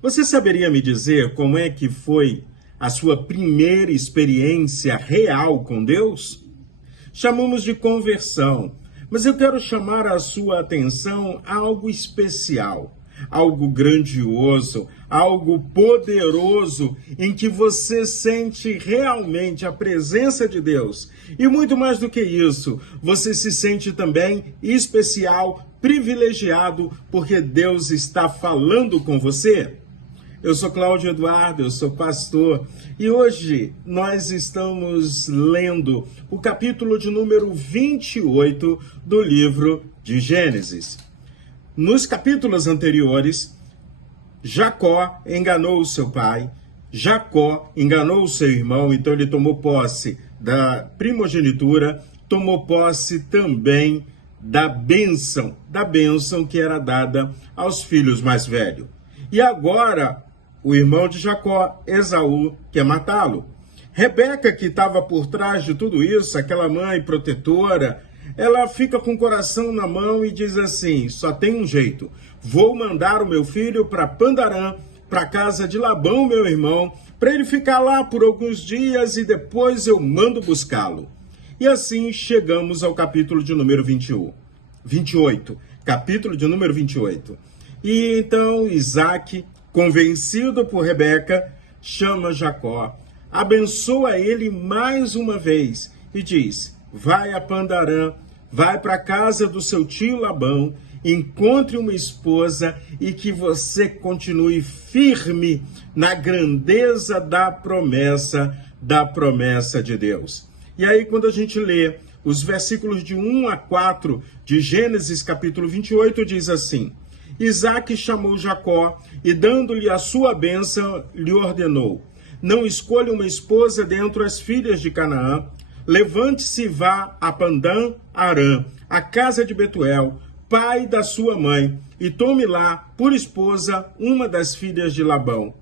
Você saberia me dizer como é que foi a sua primeira experiência real com Deus? Chamamos de conversão, mas eu quero chamar a sua atenção a algo especial, algo grandioso, algo poderoso, em que você sente realmente a presença de Deus. E muito mais do que isso, você se sente também especial, privilegiado, porque Deus está falando com você. Eu sou Cláudio Eduardo, eu sou pastor, e hoje nós estamos lendo o capítulo de número 28 do livro de Gênesis. Nos capítulos anteriores, Jacó enganou o seu pai, Jacó enganou o seu irmão, então ele tomou posse da primogenitura, tomou posse também da bênção que era dada aos filhos mais velhos. E agora, o irmão de Jacó, Esaú, quer matá-lo. Rebeca, que estava por trás de tudo isso, aquela mãe protetora, ela fica com o coração na mão e diz assim: só tem um jeito, vou mandar o meu filho para Pandarã, para a casa de Labão, meu irmão, para ele ficar lá por alguns dias e depois eu mando buscá-lo. E assim chegamos ao capítulo de número 28, capítulo de número 28. E então Isaac, convencido por Rebeca, chama Jacó, abençoa ele mais uma vez e diz: vai a Pandarã, vai para a casa do seu tio Labão, encontre uma esposa e que você continue firme na grandeza da promessa de Deus. E aí, quando a gente lê os versículos de 1 a 4 de Gênesis capítulo 28, diz assim: Isaac chamou Jacó e, dando-lhe a sua bênção, lhe ordenou: não escolha uma esposa dentre as filhas de Canaã. Levante-se e vá a Pandã Arã, a casa de Betuel, pai da sua mãe, e tome lá por esposa uma das filhas de Labão.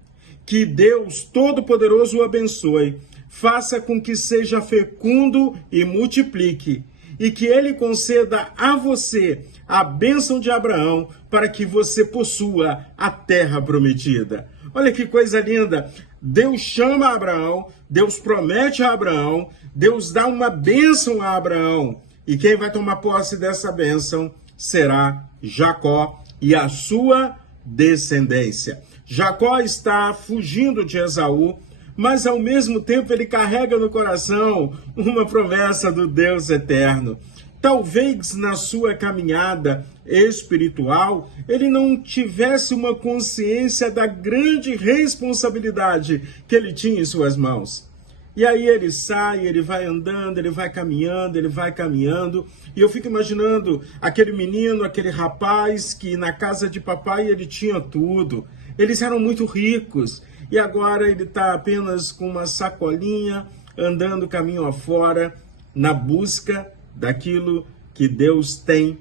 Que Deus Todo-Poderoso o abençoe, faça com que seja fecundo e multiplique, e que ele conceda a você a bênção de Abraão, para que você possua a terra prometida. Olha que coisa linda! Deus chama Abraão, Deus promete a Abraão, Deus dá uma bênção a Abraão. E quem vai tomar posse dessa bênção será Jacó e a sua descendência. Jacó está fugindo de Esaú, mas ao mesmo tempo ele carrega no coração uma promessa do Deus eterno. Talvez na sua caminhada espiritual ele não tivesse uma consciência da grande responsabilidade que ele tinha em suas mãos. E aí ele sai, ele vai andando, ele vai caminhando, e eu fico imaginando aquele menino, aquele rapaz que na casa de papai ele tinha tudo. Eles eram muito ricos, e agora ele está apenas com uma sacolinha, andando caminho afora, na busca daquilo que Deus tem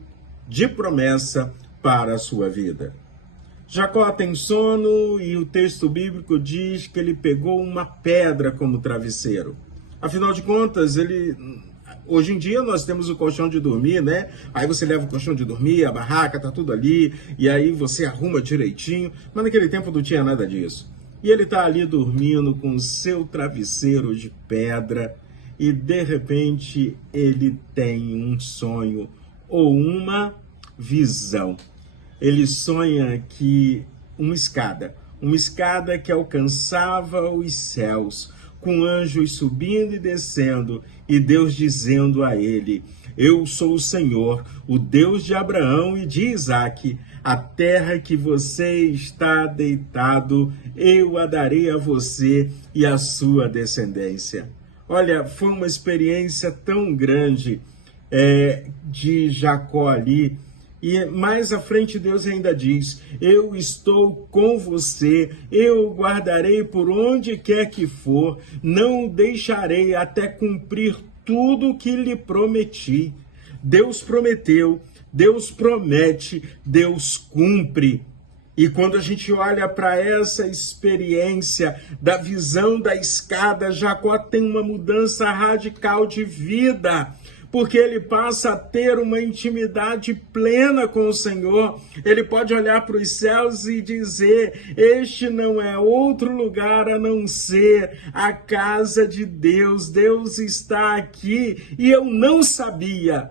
de promessa para a sua vida. Jacó tem sono e o texto bíblico diz que ele pegou uma pedra como travesseiro. Afinal de contas, hoje em dia nós temos o colchão de dormir, né? Aí você leva o colchão de dormir, a barraca, tá tudo ali, e aí você arruma direitinho, mas naquele tempo não tinha nada disso. E ele tá ali dormindo com o seu travesseiro de pedra, e de repente ele tem um sonho ou uma visão. Ele sonha que uma escada que alcançava os céus, com anjos subindo e descendo, e Deus dizendo a ele: eu sou o Senhor, o Deus de Abraão e de Isaac. A terra que você está deitado, eu a darei a você e à sua descendência. Olha, foi uma experiência tão grande de Jacó ali. E mais à frente Deus ainda diz: eu estou com você, eu o guardarei por onde quer que for, não o deixarei até cumprir tudo o que lhe prometi. Deus prometeu, Deus promete, Deus cumpre. E quando a gente olha para essa experiência da visão da escada, Jacó tem uma mudança radical de vida. porque ele passa a ter uma intimidade plena com o Senhor. Ele pode olhar para os céus e dizer: este não é outro lugar a não ser a casa de Deus. Deus está aqui e eu não sabia.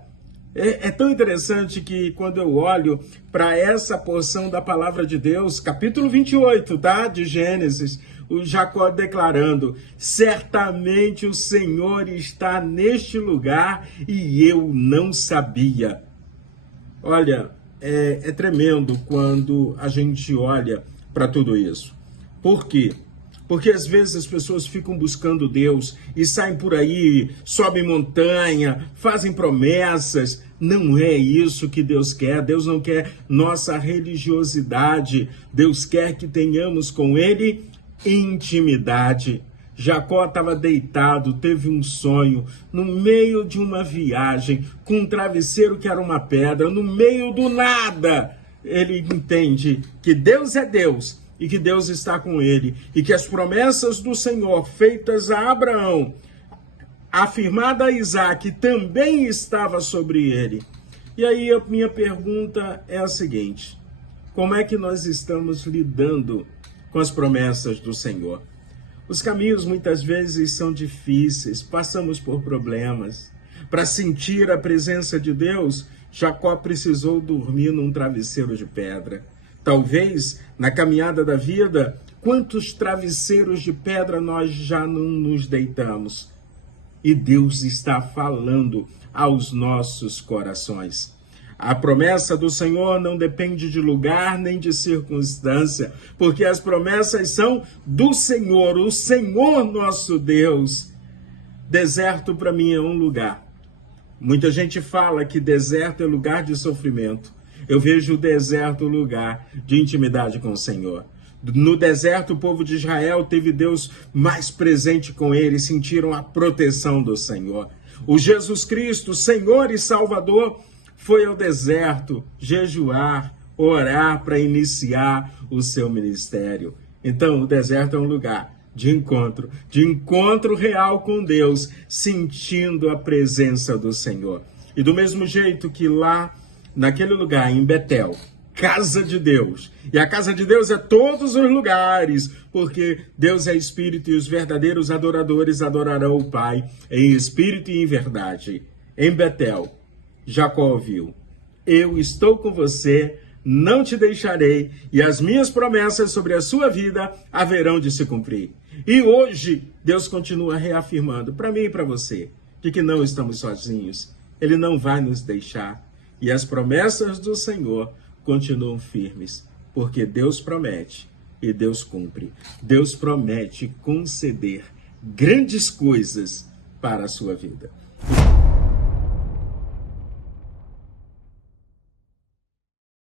É tão interessante que quando eu olho para essa porção da palavra de Deus, capítulo 28, tá? De Gênesis, o Jacó declarando: certamente o Senhor está neste lugar e eu não sabia. Olha, é tremendo quando a gente olha para tudo isso. Por quê? Porque às vezes as pessoas ficam buscando Deus e saem por aí, sobem montanha, fazem promessas. Não é isso que Deus quer. Deus não quer nossa religiosidade. Deus quer que tenhamos com Ele intimidade. Jacó estava deitado, teve um sonho, no meio de uma viagem, com um travesseiro que era uma pedra, no meio do nada. Ele entende que Deus é Deus e que Deus está com ele, e que as promessas do Senhor feitas a Abraão, afirmada a Isaac, também estava sobre ele. E aí a minha pergunta é a seguinte: como é que nós estamos lidando com as promessas do Senhor? Os caminhos muitas vezes são difíceis, passamos por problemas. Para sentir a presença de Deus, Jacó precisou dormir num travesseiro de pedra. Talvez, na caminhada da vida, quantos travesseiros de pedra nós já não nos deitamos? E Deus está falando aos nossos corações. A promessa do Senhor não depende de lugar nem de circunstância, porque as promessas são do Senhor, o Senhor nosso Deus. Deserto para mim é um lugar. Muita gente fala que deserto é lugar de sofrimento. Eu vejo o deserto lugar de intimidade com o Senhor. No deserto, o povo de Israel teve Deus mais presente com eles, sentiram a proteção do Senhor. O Jesus Cristo, Senhor e Salvador, foi ao deserto jejuar, orar para iniciar o seu ministério. Então, o deserto é um lugar de encontro real com Deus, sentindo a presença do Senhor. E do mesmo jeito que lá, naquele lugar, em Betel, casa de Deus. E a casa de Deus é todos os lugares, porque Deus é espírito e os verdadeiros adoradores adorarão o Pai em espírito e em verdade. Em Betel, Jacó ouviu: eu estou com você, não te deixarei, e as minhas promessas sobre a sua vida haverão de se cumprir. E hoje, Deus continua reafirmando para mim e para você, de que não estamos sozinhos. Ele não vai nos deixar. E as promessas do Senhor continuam firmes, porque Deus promete e Deus cumpre. Deus promete conceder grandes coisas para a sua vida.